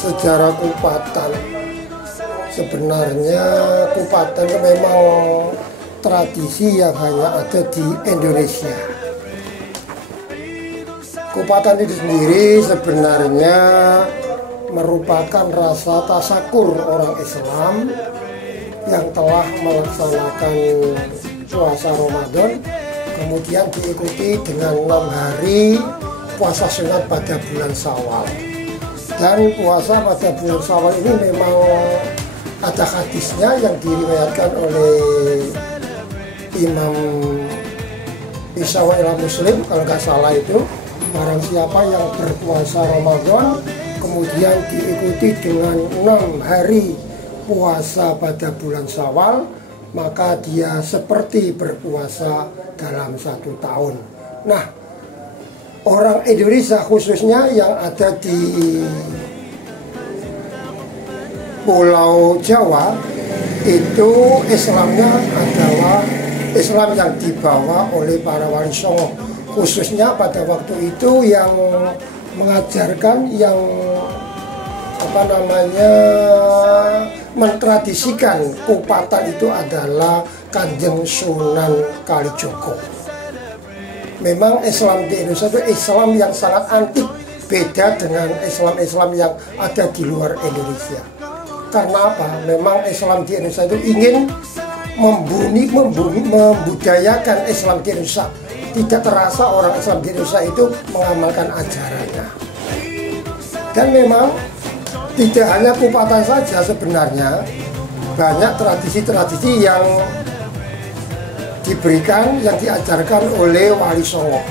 Sejarah Kupatan, sebenarnya Kupatan itu memang tradisi yang hanya ada di Indonesia. Kupatan itu sendiri sebenarnya merupakan rasa tasakur orang Islam yang telah melaksanakan puasa Ramadan, kemudian diikuti dengan 6 hari puasa sunat pada bulan Syawal. Dan puasa pada bulan Syawal ini memang ada hadisnya yang diriwayatkan oleh Imam Isyawa Muslim, kalau nggak salah itu, barang siapa yang berpuasa Ramadan kemudian diikuti dengan 6 hari puasa pada bulan Syawal, maka dia seperti berpuasa dalam 1 tahun. Nah, orang Indonesia khususnya yang ada di Pulau Jawa itu Islamnya adalah Islam yang dibawa oleh para wali songo, khususnya pada waktu itu yang mengajarkan, yang mentradisikan Kupatan itu adalah Kanjeng Sunan Kalijogo. Memang Islam di Indonesia itu Islam yang sangat antik, beda dengan Islam-Islam yang ada di luar Indonesia. Karena apa? Memang Islam di Indonesia itu ingin membudayakan Islam di Indonesia. Tidak terasa orang Islam di Indonesia itu mengamalkan ajarannya. Dan memang tidak hanya Kupatan saja, sebenarnya banyak tradisi-tradisi yang diberikan, yang diajarkan oleh wali songo.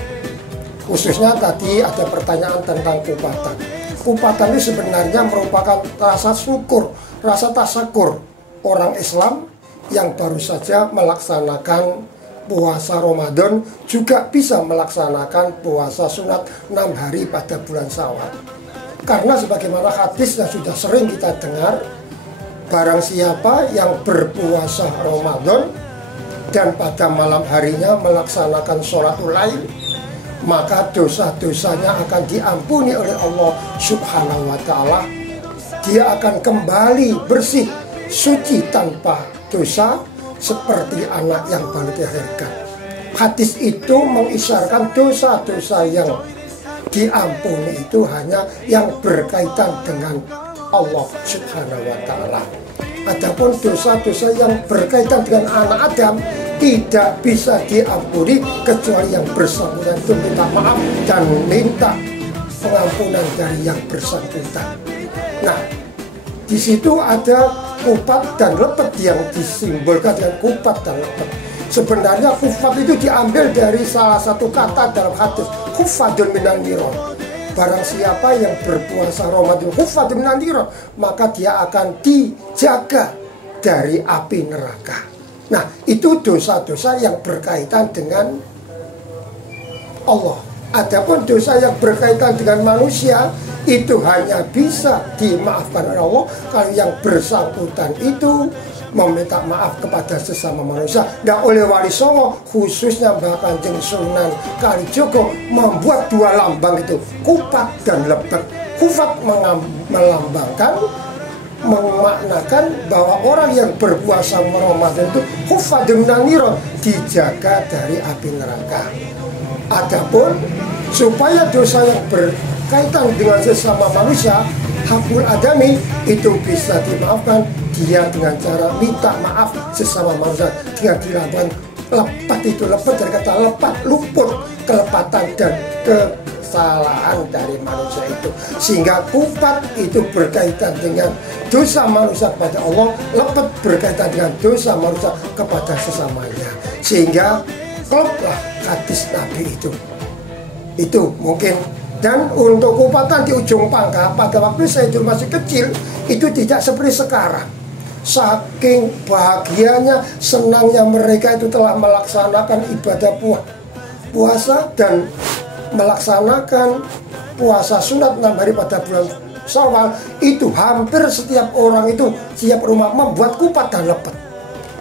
Khususnya tadi ada pertanyaan tentang Kupatan. Kupatan ini sebenarnya merupakan rasa syukur, rasa tasakur orang Islam yang baru saja melaksanakan puasa Ramadan, juga bisa melaksanakan puasa sunat 6 hari pada bulan Syawal. Karena sebagaimana hadis yang sudah sering kita dengar, barang siapa yang berpuasa Ramadan dan pada malam harinya melaksanakan sholatul lail, maka dosa-dosanya akan diampuni oleh Allah Subhanahu wa Ta'ala. Dia akan kembali bersih, suci tanpa dosa, seperti anak yang baru dilahirkan. Hadis itu mengisyaratkan dosa-dosa yang diampuni itu hanya yang berkaitan dengan Allah Subhanahu wa Ta'ala. Adapun dosa-dosa yang berkaitan dengan anak Adam tidak bisa diampuni kecuali yang bersangkutan itu minta maaf dan minta pengampunan dari yang bersangkutan. Nah, di situ ada kupat dan lepet yang disimbolkan dengan kupat dan lepet. Sebenarnya kufat itu diambil dari salah satu kata dalam hadis, kufadun minan niron. Barang siapa yang berpuasa Ramadan kufadun minan niron, maka dia akan dijaga dari api neraka. Nah, itu dosa-dosa yang berkaitan dengan Allah. Adapun dosa yang berkaitan dengan manusia itu hanya bisa dimaafkan oleh Allah kalau yang bersangkutan itu meminta maaf kepada sesama manusia. Dan oleh wali songo, khususnya Mbah Kanjeng Sunan Kalijogo, membuat 2 lambang itu, kupat dan lepet. Kupat melambangkan, memaknakan bahwa orang yang berpuasa Ramadan itu kufadun niro, dijaga dari api neraka. Adapun supaya dosa yang berkaitan dengan sesama manusia, hakul adami, itu bisa dimaafkan dia dengan cara minta maaf sesama manusia dengan dilakukan lepat. Itu lepat dari kata lepat, luput, kelepatan dan kesalahan dari manusia itu, sehingga kupat itu berkaitan dengan dosa manusia kepada Allah, lepat berkaitan dengan dosa manusia kepada sesamanya, sehingga klublah hadis Nabi itu mungkin. Dan untuk Kupatan di ujung pangkal pada waktu saya itu masih kecil, itu tidak seperti sekarang. Saking bahagianya, senangnya mereka itu telah melaksanakan ibadah puasa dan melaksanakan puasa sunat 6 hari pada bulan Syawal. Itu hampir setiap orang itu, setiap rumah membuat kupat dan lepet.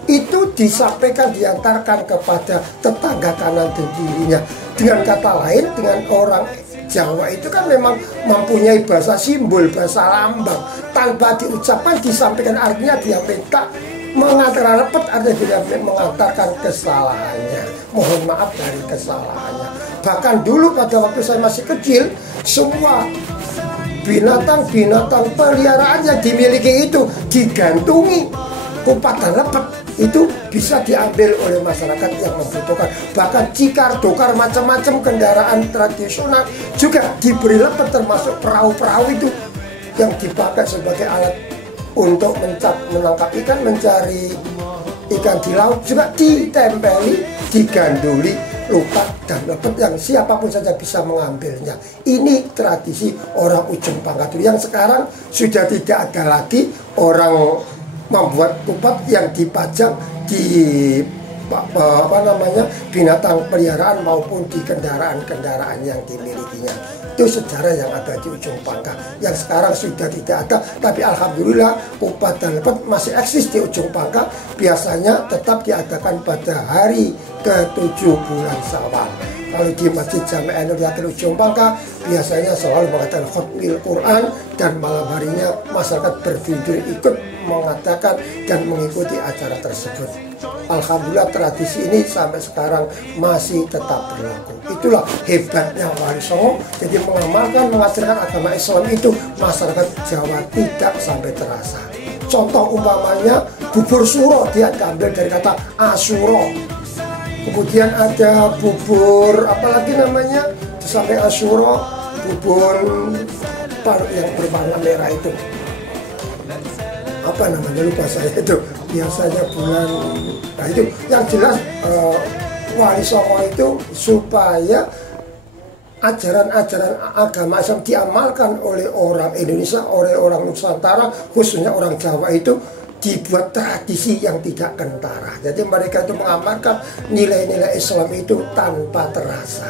Itu disampaikan, diantarkan kepada tetangga kanan dan kirinya. Dengan kata lain, dengan orang Jawa itu kan memang mempunyai bahasa simbol, bahasa lambang. Tanpa diucapkan, disampaikan artinya dia minta mengatakan lepet, artinya dia mengantarkan kesalahannya. Mohon maaf dari kesalahannya. Bahkan dulu pada waktu saya masih kecil, semua binatang-binatang peliharaan yang dimiliki itu digantungi kupat dan lepet, itu bisa diambil oleh masyarakat yang membutuhkan. Bahkan cikar, dokar, macam-macam kendaraan tradisional juga diberi lepet, termasuk perahu-perahu itu yang dipakai sebagai alat untuk menangkap ikan, mencari ikan di laut, juga ditempeli, diganduli luka dan lepet yang siapapun saja bisa mengambilnya. Ini tradisi orang Ujung Pangkah dulu, yang sekarang sudah tidak ada lagi orang membuat kupat yang dipajang di binatang peliharaan maupun di kendaraan-kendaraan yang dimilikinya. Itu sejarah yang ada di Ujung Pangkah, yang sekarang sudah tidak ada. Tapi alhamdulillah kupat dan lepet masih eksis di Ujung Pangkah. Biasanya tetap diadakan pada hari ke-7 bulan Syawal. Kalau di Masjid Jami' Ainul Yakin Ujung Pangkah biasanya selalu mengadakan khutmil Quran, dan malam harinya masyarakat berdiri ikut mengatakan dan mengikuti acara tersebut. Alhamdulillah tradisi ini sampai sekarang masih tetap berlaku. Itulah hebatnya Wali Songo. Jadi mengamalkan, mengajarkan agama Islam itu masyarakat Jawa tidak sampai terasa. Contoh umpamanya bubur suro, dia diambil dari kata asuro. Kemudian ada bubur apalagi namanya sampai asuro, bubur yang berwarna merah itu. Apa namanya, lupa saya itu. Biasanya bulan, nah itu yang jelas Wali Songo itu supaya ajaran-ajaran agama Islam diamalkan oleh orang Indonesia, oleh orang Nusantara, khususnya orang Jawa itu dibuat tradisi yang tidak kentara. Jadi mereka itu mengamalkan nilai-nilai Islam itu tanpa terasa.